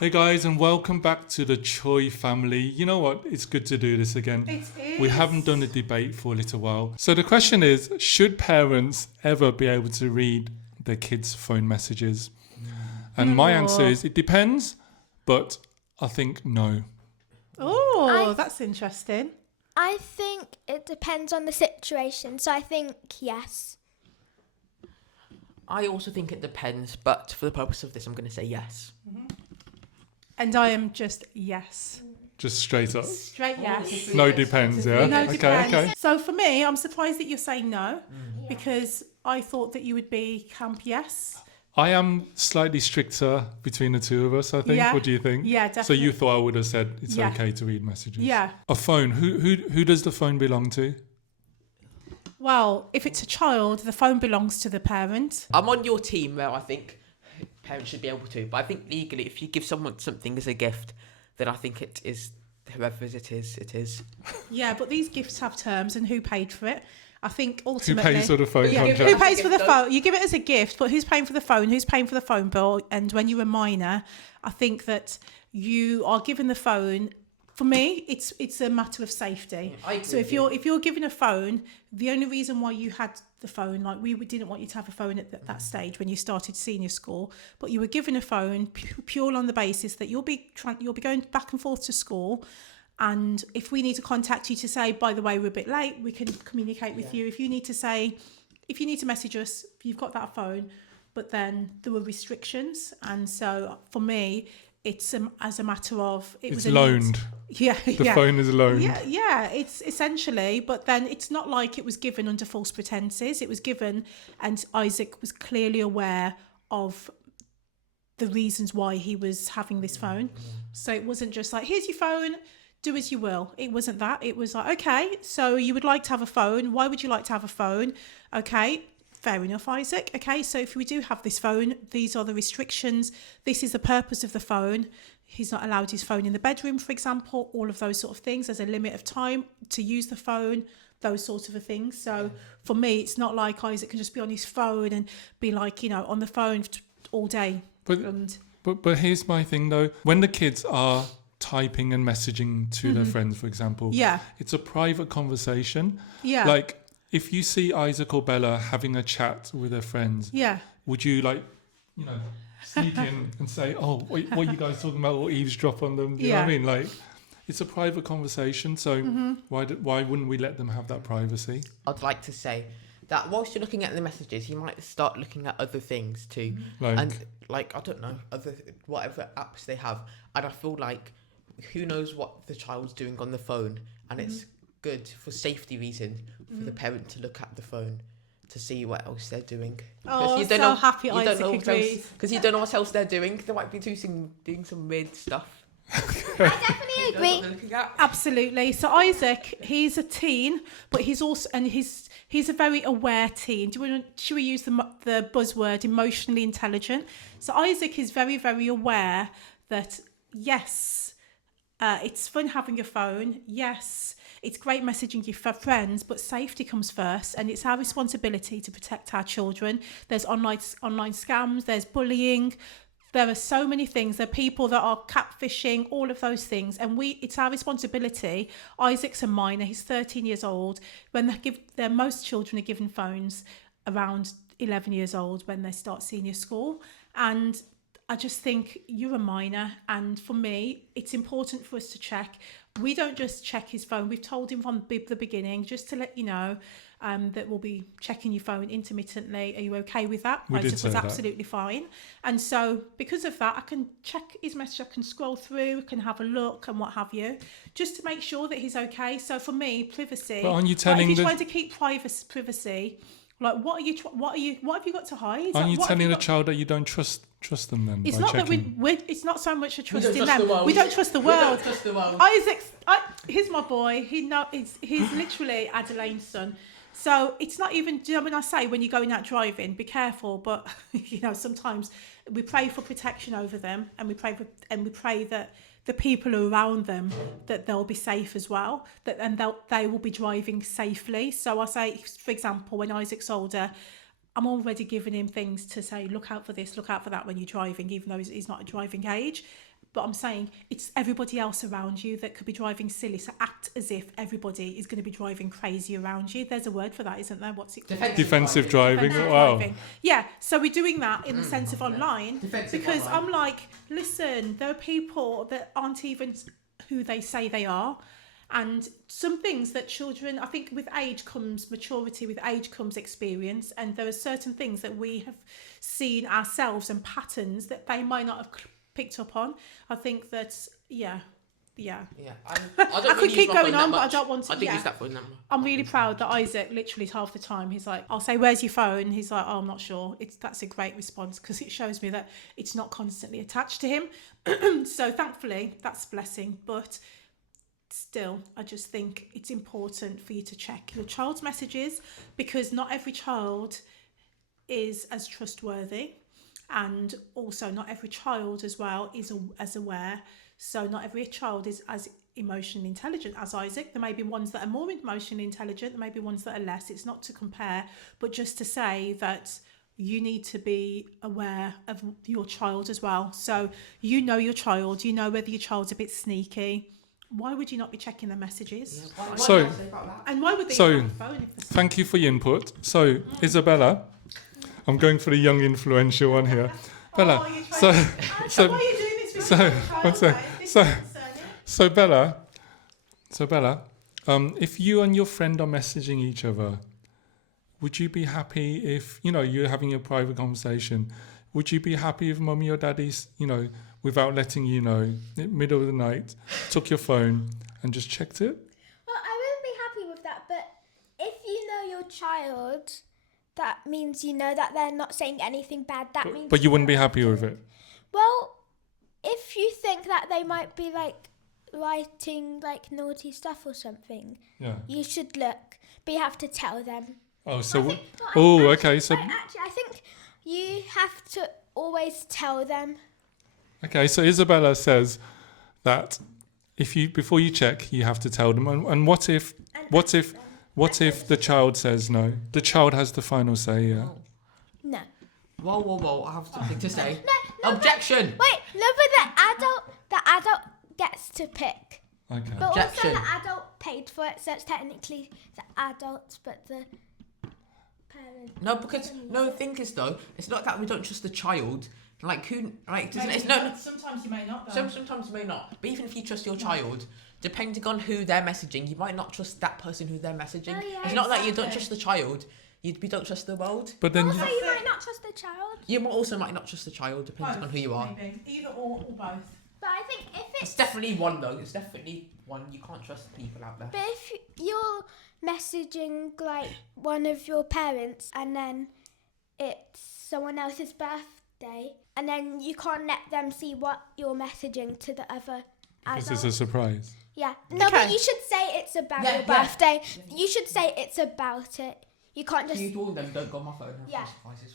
Hey guys, and welcome back to the Choi family. You know what? It's good to do this again. It is. We haven't done a debate for a little while. So the question is, should parents ever be able to read their kids' phone messages? And my answer is, it depends, but I think no. Oh, that's interesting. I think it depends on the situation, so I think yes. I also think it depends, but for the purpose of this, I'm going to say yes. And I am just yes. Just straight up. Straight yes. No depends, yeah? No Okay, depends. okay. So for me, I'm surprised that you're saying no, because I thought that you would be camp yes. I am slightly stricter between the two of us, I think. Yeah. What do you think? Yeah, So definitely. you thought I would have said it's Yeah. okay to read messages? Yeah. A phone. Who does the phone belong to? Well, if it's a child, the phone belongs to the parent. I'm on your team where I think parents should be able to, but I think legally, if you give someone something as a gift, then I think it is whoever's it is. Yeah, but these gifts have terms, and who paid for it? I think Who ultimately... pays for the phone Yeah, contract? Who pays for the Gift, phone? You give it as a gift, but who's paying for the phone? Who's paying for the phone bill? And when you're a minor, I think that you are given the phone. For me, it's a matter of safety. I agree So with if you're given a phone, the only reason why you had the phone, like we didn't want you to have a phone at that stage when you started senior school, but you were given a phone pure on the basis that you'll be going back and forth to school. And if we need to contact you to say, by the way, we're a bit late, we can communicate with you. If you need to message us, you've got that phone. But then there were restrictions. And so for me, it's as a matter of... It's loaned. Yeah. The phone is loaned. Yeah, it's essentially, but then it's not like it was given under false pretenses. It was given, and Isaac was clearly aware of the reasons why he was having this phone. So it wasn't just like, here's your phone, do as you will. It wasn't that. It was like, okay, so you would like to have a phone. Why would you like to have a phone? Okay, fair enough, Isaac. Okay, so if we do have this phone, these are the restrictions. This is the purpose of the phone. He's not allowed his phone in the bedroom, for example, all of those sort of things. There's a limit of time to use the phone, those sorts of things. So for me, it's not like Isaac can just be on his phone and be like, on the phone all day. But here's my thing though. When the kids are typing and messaging to their friends, for example, it's a private conversation. Yeah. Like if you see Isaac or Bella having a chat with their friends, would you sneak in and say, oh, what are you guys talking about, or eavesdrop on them? Do you know what I mean? Like, it's a private conversation, so why wouldn't we let them have that privacy? I'd like to say that whilst you're looking at the messages, you might start looking at other things too. I don't know, whatever apps they have. And I feel like who knows what the child's doing on the phone, and it's good for safety reasons for the parent to look at the phone to see what else they're doing. Oh, so happy Isaac agrees. Because you don't know what else they're doing. They might be doing some weird stuff. I definitely agree. Absolutely. So Isaac, he's a teen, but he's also, and he's a very aware teen. Should we use the buzzword emotionally intelligent? So Isaac is very, very aware that yes, it's fun having a phone. Yes, it's great messaging your friends, but safety comes first, and it's our responsibility to protect our children. There's online scams, there's bullying. There are so many things. There are people that are catfishing, all of those things. And it's our responsibility. Isaac's a minor. He's 13 years old. When most children are given phones around 11 years old when they start senior school. And I just think you're a minor. And for me, it's important for us to check. We don't just check his phone. We've told him from the beginning, just to let you know, that we'll be checking your phone intermittently. Are you okay with that? Isaac was absolutely fine. And so because of that, I can check his message, I can scroll through, can have a look and what have you, just to make sure that he's okay. So for me, privacy. But aren't you telling if you're trying to keep privacy, like what have you got to hide? Aren't you What have telling the got- child that you don't trust them then? It's by not checking? that it's not so much a trust don't in trust them. the world. We don't trust the world. Trust the world. He's my boy. He's literally Adelaine's son. So it's not even, do you know when I say when you're going out driving, be careful, but sometimes we pray for protection over them, and we pray that the people around them, that they'll be safe as well, and they will be driving safely. So I say, for example, when Isaac's older, I'm already giving him things to say, look out for this, look out for that when you're driving, even though he's not at driving age. But I'm saying it's everybody else around you that could be driving silly. So act as if everybody is going to be driving crazy around you. There's a word for that, isn't there? What's it called? Defensive driving. Wow. Yeah. So we're doing that in the sense of online. Because online. I'm like, listen, there are people that aren't even who they say they are. And some things that children, I think with age comes maturity, with age comes experience. And there are certain things that we have seen ourselves and patterns that they might not have picked up on. I think that's I could keep going on, but I don't want to. I don't use that phone number. I'm really proud that Isaac, literally half the time, he's like, I'll say, "Where's your phone?" He's like, "Oh, I'm not sure." That's a great response because it shows me that it's not constantly attached to him. So thankfully, that's a blessing. But still, I just think it's important for you to check your child's messages because not every child is as trustworthy. And also not every child as well is as aware. So not every child is as emotionally intelligent as Isaac. There may be ones that are more emotionally intelligent. There may be ones that are less. It's not to compare, but just to say that you need to be aware of your child as well. So you know your child. You know whether your child's a bit sneaky. Why would you not be checking their messages? Why would they have a phone? Thank you for your input. So Isabella, I'm going for the young influential one here. Bella, why are you doing this so Bella, if you and your friend are messaging each other, would you be happy if, you're having a private conversation, would you be happy if mummy or daddy's, without letting you know, in the middle of the night, took your phone and just checked it? Well, I wouldn't be happy with that, but if you know your child, that means you know that they're not saying anything bad. But you wouldn't be happy with it? Well, if you think that they might be writing naughty stuff or something, you should look, but you have to tell them. Oh, so actually, I think you have to always tell them. Okay, so Isabella says that before you check, you have to tell them. And what if the child says no? The child has the final say, yeah? No. Whoa, I have something to say. No, objection! But the adult gets to pick. Okay. But objection. Also the adult paid for it, so it's technically the adults, but the parents. No, because, the thing is though, it's not that we don't trust the child. Sometimes you may not, though. Sometimes you may not. But even if you trust your child, depending on who they're messaging, you might not trust that person who they're messaging. Oh, yeah, it's not that you don't trust the child, you don't trust the world. But then also, you might not trust the child. You also might not trust the child, depending on who you are. Maybe. Either or both. But I think if it's definitely one though. It's definitely one. You can't trust people out there. But if you're messaging one of your parents and then it's someone else's birthday, and then you can't let them see what you're messaging to the other adult. This is a surprise. Yeah. No, but you should say it's about your birthday. You should say it's about it. You can't just... You told them, don't go on my phone.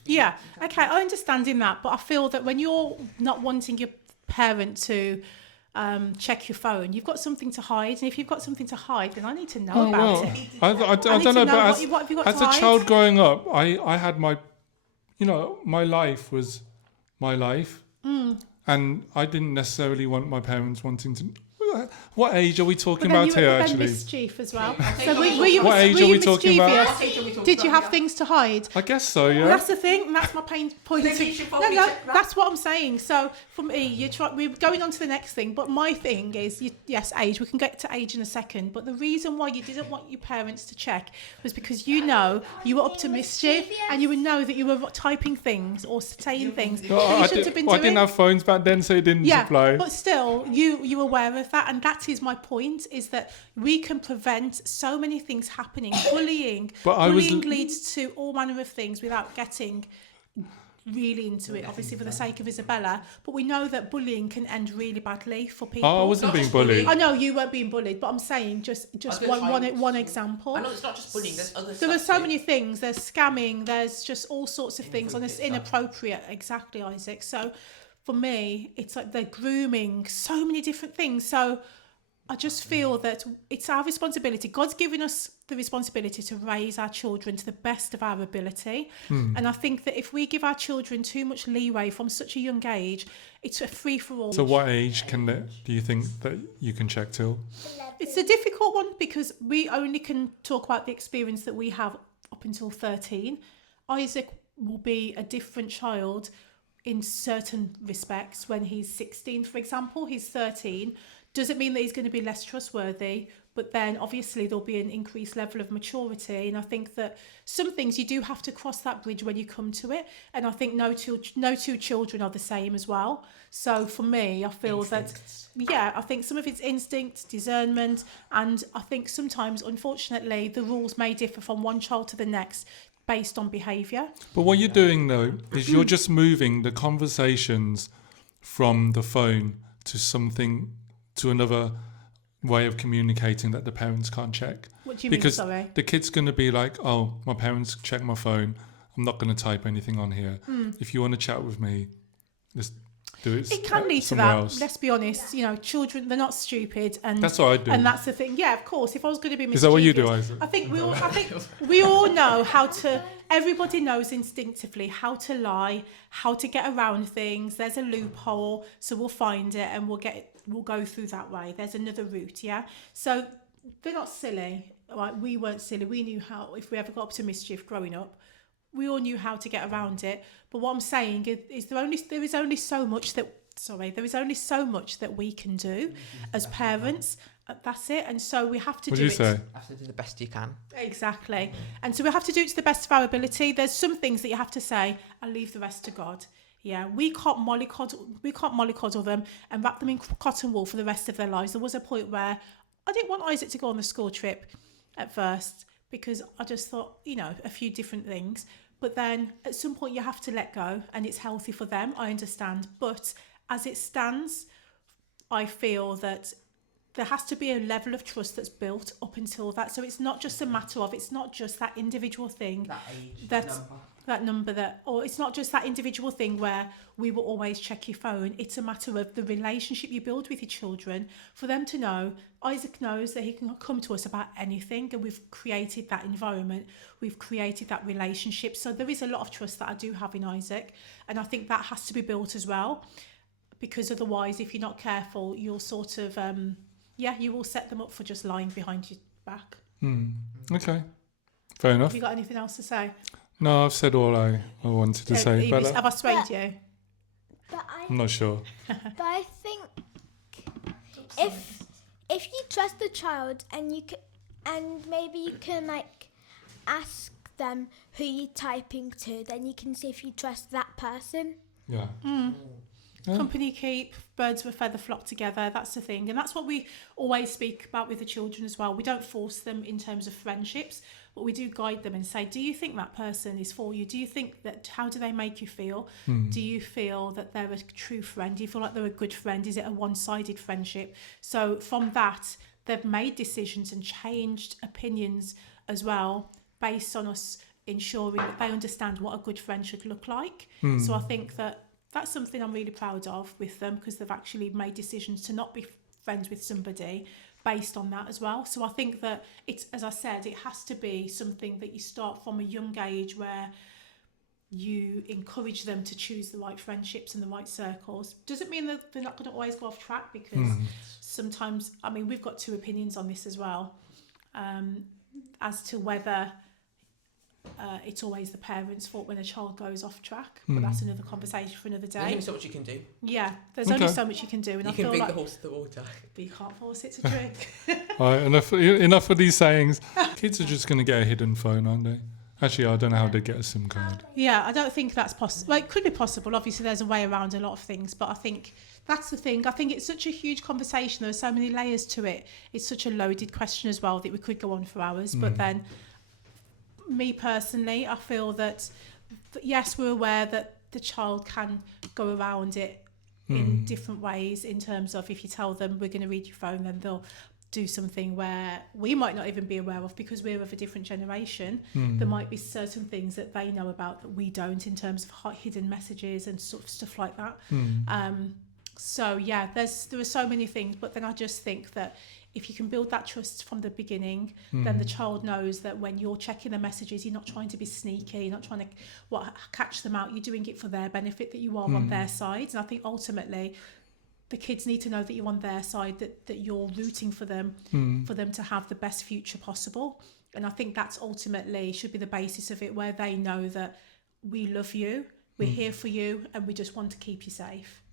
Yeah. Okay, I understand in that, but I feel that when you're not wanting your parent to check your phone, you've got something to hide, and if you've got something to hide, then I need to know about it. I don't know, but as a child growing up, I had my, my life was my life, and I didn't necessarily want my parents wanting to. What age are we talking about here, actually? Mischief as well. So were you talking about? Did you have things to hide? I guess so, yeah. Well, that's the thing, and that's my point. No, that's what I'm saying. So for me, we're going on to the next thing, but my thing is, yes, age. We can get to age in a second, but the reason why you didn't want your parents to check was because you were up to mischief, and you would know that you were typing things or saying things that you shouldn't have been doing. I didn't have phones back then, so it didn't apply. Yeah, but still, you were aware of that. And that is my point, is that we can prevent so many things happening. Bullying leads to all manner of things without getting really into it, obviously for the sake of Isabella. But we know that bullying can end really badly for people. Oh, I wasn't being bullied. I know you weren't being bullied, but I'm saying just one example. I know it's not just bullying, there's other stuff. There are so many things. There's scamming, there's just all sorts of things, and it's inappropriate. Exactly, Isaac. So for me, it's like they're grooming so many different things. So I just feel that it's our responsibility. God's given us the responsibility to raise our children to the best of our ability. And I think that if we give our children too much leeway from such a young age, it's a free-for-all. So what age do you think that you can check till? It's a difficult one because we only can talk about the experience that we have up until 13. Isaac will be a different child in certain respects when he's 16, for example. He's 13. Doesn't mean that he's going to be less trustworthy, but then obviously there'll be an increased level of maturity. And I think that some things you do have to cross that bridge when you come to it. And I think no two children are the same as well. So for me, I feel I think some of it's instinct, discernment, and I think sometimes, unfortunately, the rules may differ from one child to the next based on behaviour. But what you're doing though is you're just moving the conversations from the phone to another way of communicating that the parents can't check. What do you mean, sorry? The kid's going to be like, oh, my parents check my phone. I'm not going to type anything on here. If you want to chat with me, just do it. It can lead to that. Else. Let's be honest. You know, children, they're not stupid, and that's what I do. And that's the thing. Yeah, of course. If I was going to be mischievous, is that what you do, Isaac? I think we all know how to. Everybody knows instinctively how to lie, how to get around things. There's a loophole, so we'll find it and we'll go through that way. There's another route, yeah. So they're not silly. Right? We weren't silly. We knew how. If we ever got up to mischief growing up, we all knew how to get around it. But what I'm saying is there is only so much that we can do as parents. That's it. And so we have to what do it. What do you say? You have to do the best you can. Exactly. And so we have to do it to the best of our ability. There's some things that you have to say, I'll leave the rest to God. Yeah, we can't mollycoddle them and wrap them in cotton wool for the rest of their lives. There was a point where I didn't want Isaac to go on the school trip at first because I just thought, a few different things. But then at some point you have to let go, and it's healthy for them, I understand. But as it stands, I feel that there has to be a level of trust that's built up until that. So it's not just it's not just that individual thing. That age, it's not just that individual thing where we will always check your phone. It's a matter of the relationship you build with your children, for them to know, Isaac knows that he can come to us about anything, and we've created that environment, we've created that relationship. So there is a lot of trust that I do have in Isaac, and I think that has to be built as well, because otherwise, if you're not careful, you'll sort of, you will set them up for just lying behind your back. Okay, fair enough. Have you got anything else to say? No, I've said all I wanted to say. Have I swayed you? I'm not sure. But I think if you trust the child and maybe you can ask them who you're typing to, then you can see if you trust that person. Yeah. Yeah. Company keep, birds of a feather flock together. That's the thing, and that's what we always speak about with the children as well. We don't force them in terms of friendships, but we do guide them and say, do you think that person is for you? Do you think that, how do they make you feel? Do you feel that they're a true friend? Do you feel like they're a good friend? Is it a one-sided friendship? So from that, they've made decisions and changed opinions as well, based on us ensuring that they understand what a good friend should look like. So I think that's something I'm really proud of with them, because they've actually made decisions to not be friends with somebody based on that as well. So I think that it's, as I said, it has to be something that you start from a young age, where you encourage them to choose the right friendships and the right circles. Doesn't mean that they're not going to always go off track, because sometimes, we've got two opinions on this as well, as to whether it's always the parents' fault when a child goes off track, but that's another conversation for another day. There's only so much you can do. Yeah, there's only so much you can do, and you I can feel bring like the horse to the water, but you can't force it to drink. All right, enough of these sayings. Kids are just going to get a hidden phone, aren't they? Actually, I don't know how they get a SIM card. Yeah, I don't think that's possible. It could be possible. Obviously, there's a way around a lot of things, but I think that's the thing. I think it's such a huge conversation. There are so many layers to it. It's such a loaded question as well that we could go on for hours. But then, me personally, I feel that yes, we're aware that the child can go around it in different ways, in terms of, if you tell them we're going to read your phone, then they'll do something where we might not even be aware of, because we're of a different generation. There might be certain things that they know about that we don't, in terms of hidden messages and sort of stuff like that. So yeah, there are so many things, but then I just think that if you can build that trust from the beginning, then the child knows that when you're checking the messages, you're not trying to be sneaky, you're not trying to catch them out, you're doing it for their benefit, that you are on their side. And I think ultimately the kids need to know that you're on their side, that you're rooting for them to have the best future possible. And I think that's ultimately should be the basis of it, where they know that we love you, we're here for you, and we just want to keep you safe.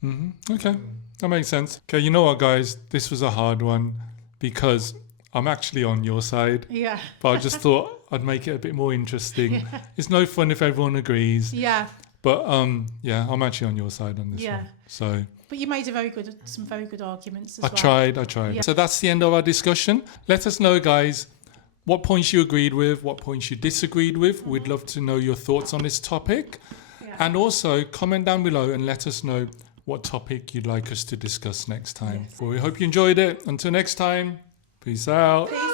Okay, that makes sense. Okay, you know what, guys? This was a hard one because I'm actually on your side. Yeah. But I just thought I'd make it a bit more interesting. Yeah. It's no fun if everyone agrees. Yeah. But yeah, I'm actually on your side on this one. So. But you made some very good arguments as well. I tried. Yeah. So that's the end of our discussion. Let us know, guys, what points you agreed with, what points you disagreed with. We'd love to know your thoughts on this topic. Yeah. And also comment down below and let us know what topic you'd like us to discuss next time. Yes. Well, we hope you enjoyed it. Until next time, peace out. Peace.